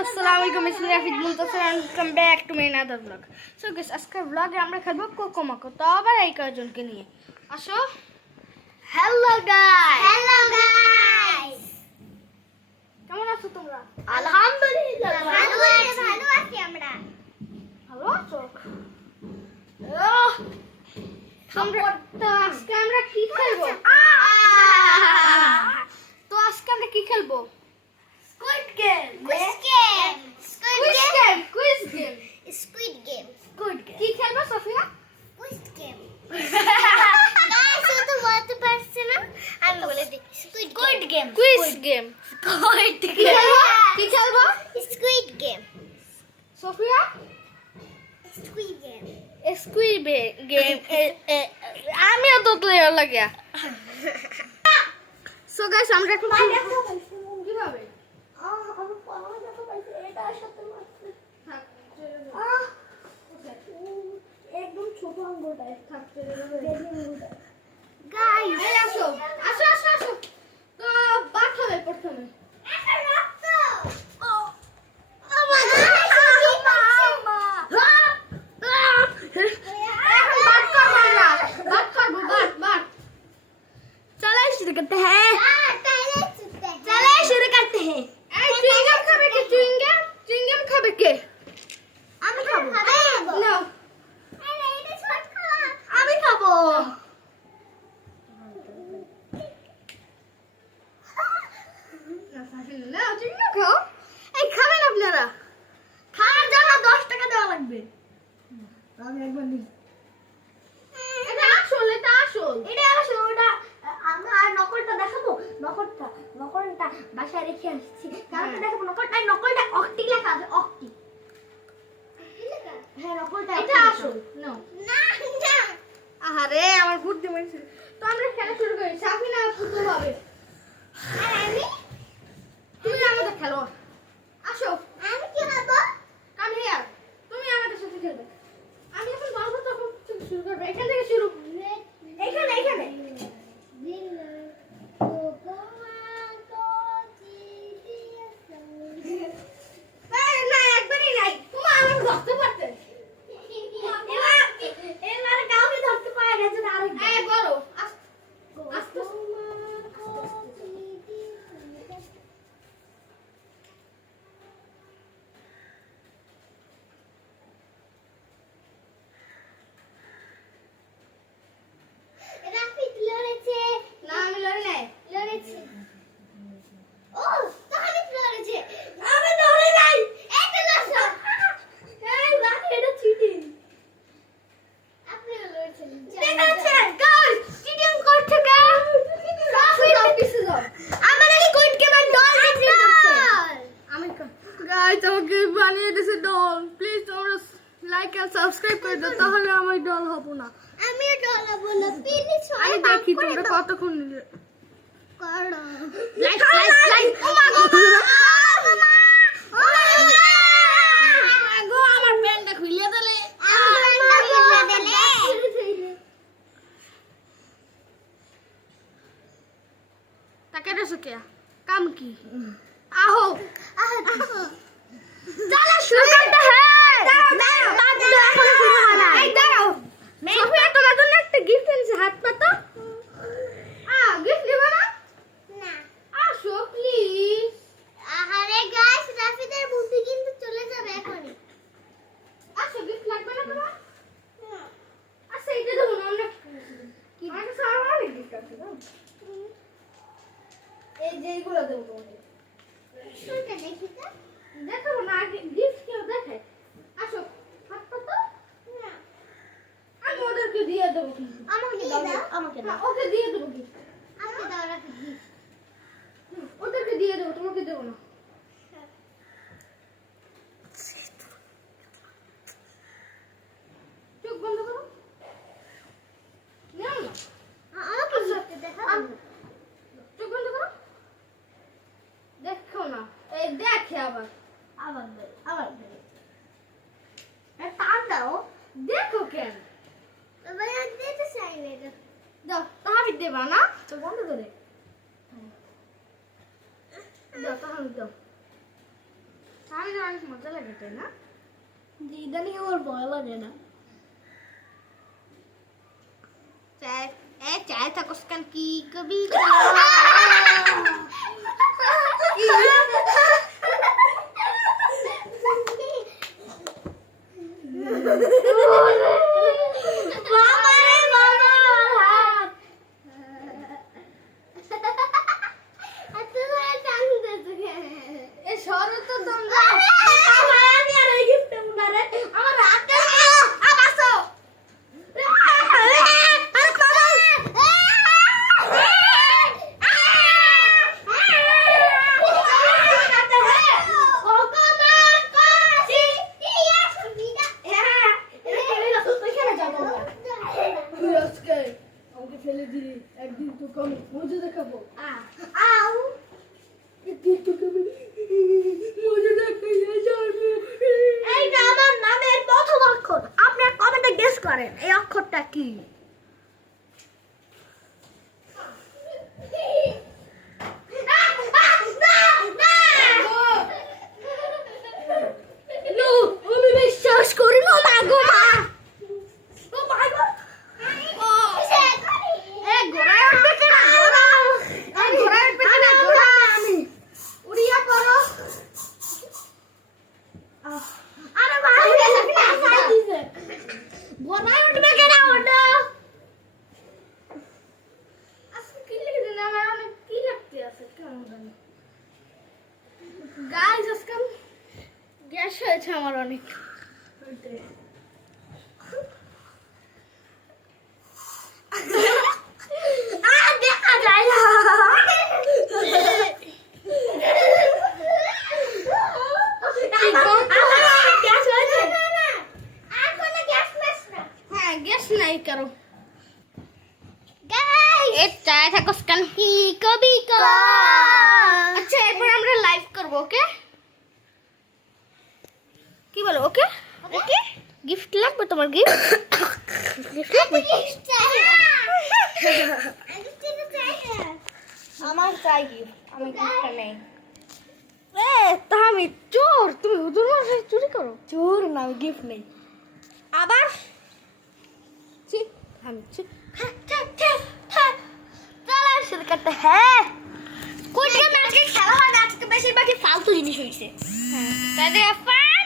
Assalamualaikum, it's me Afid Muntasir and welcome back to my another vlog. So guys, আজকের vlog আমরা খেলবো কোকোমাকো। তো আবার এই কয়জনকে নিয়ে আসো। হ্যালো গাইস কেমন আছো তোমরা? আলহামদুলিল্লাহ ভালো আছি আমরা। ভালো আছো? তো আজকে আমরা কি খেলবো? Squid game. কি খেলবো সোফিয়া? Squid game. Guys, তো বলতে পারছি না। আমি বলে দিই। Squid game. Quiz game. কি খেলবো? Squid game. Sophia? Squid game. Squid game. আমিও তো প্লেয়ার লাগিয়া। সো গাইস আমরা এখন কিভাবে? একদম ছোট আঙ্গুলটায় থাকতে গাইস এই আসো তো বাট হবে প্রথমে शुरू करते हैं च्युइंगम खाबे के च्युइंगम खाबे के আমি খাবো नो আরে এটা ছোট খাওয়া আমি খাবো না চ্युइंगम খাও এই খাবেন আপনারা খাওয়ার জন্য 10 টাকা দেওয়া লাগবে আমি একবার নিই এটা আসল ওটা আমরা আর নকলটা দেখাবো নকলটা বাসায় রেখে আসছি কালকে দেখাবো নকলটা অক্টি লেখা আছে অক্টি হ্যাঁ নকলটা এটা আসল নো না আরে আমার বুদ্ধি মারছে তো আমরা খেলা শুরু করি সাফিনা ফুটো হবে আর আমি তুমি আমাদের খেলো আসো আমি কি খাবো কাম হিয়ার তুমি আমাদের সাথে খেলবে আমি এখন বলবো তখন তুমি শুরু করবে এখান থেকে শুরু এখানে না একবারই নাই তুমি আমাকে ধরতে পারতে এবার কাউকে ধরতে পারা গেছে না আরেকবার এই বলো আস্তে রাফিদ লড়েছে না আমি লড়ি নাই লড়েছে ও তাহলে লড়েছে আমি লড়ি নাই এটা লড়ছো এই বাকি এটা চিটিং আপনি লড়েছেন ঠিক আছে গাইস চিটিং করতে গেল সাফিনা পিছে যাও আমার এই কোড কে মান ডল বিক্রি করছে আমি গাইস আমাকে বানিয়ে দিয়েছে ডল প্লিজ তোমরা লাইক আর সাবস্ক্রাইব করে দাও তাহলে আমি ডল হব না আমিও ডলাবো না প্লিজ আমি দেখি তোমরা কতক্ষণ নিলে করো লাইক ও মা গো আমার প্যান্টটা খুলে দিলে তাকে রেসো কে কাম কি আহো चलो शुरू करते हैं সোফিয়া তোমার জন্য একটা গিফট এনেছি হাত পাতো গিফট দেবো না না আসো প্লিজ আরে গাইস রাফিদের বুদ্ধি কিন্তু চলে যাবে এখনই আসো গিফট লাগবে না তোমার আচ্ছা এটা দেবো না আমরা কি মানে সারা অনেক গিফট আছে না এই যে এইগুলো দেবো তোমাকে শুনতে দেখি তো দেখাবো না আগে গিফট কেউ দেখে আসো হাত পাতো না আমি ওদেরকে দিয়ে দেবো কিন্তু আমাকে দাও আমাকে দাও ওকে দিয়ে দেবো গিফট আমাকে দাও রাফিদ ওদেরকে দিয়ে দেবো তোমাকে দেবো না চোখ বন্ধ করো নাও না আমাকে ধরতে দেখা চোখ বন্ধ করো দেখো না এই দেখে আবার আবার টান দাও দেখো কেন বাবা দিতে চাই না দাও তাহাবি দেবা না চোখ বন্ধ করে দাও তাহাবি দাও আমি অনেক মজা লাগে তাই না? ইদানিং আমার ভয় লাগে না। चाय था कुछ की कभी এইটা আমার নামের প্রথম অক্ষর। আপনি কমেন্টে গেস করেন এই অক্ষরটা কি? আমি বিশ্বাস করি না মাগো মা। গ্যাস হয়েছে আমার অনেক। দেখা যায় না। হ্যাঁ গ্যাস নাই কারো। চায় থাকো স্কান কি কবি আচ্ছা এরপর আমরা লাইভ করব ওকে কি বলো ওকে ওকে গিফট লাগবে তোমার গিফট লাগবে আমার চাই গিফট আমি গিফটটা নেই তা আমি চোর তুমি হুজুর মশাই চুরি করো চোর না আমি গিফট নেই আবার আমি শুরু করতে হ্যাঁ কোন আজকে খেলা হয় না আজকে বেশিরভাগই ফালতু জিনিস হয়েছে হ্যাঁ তাই ফান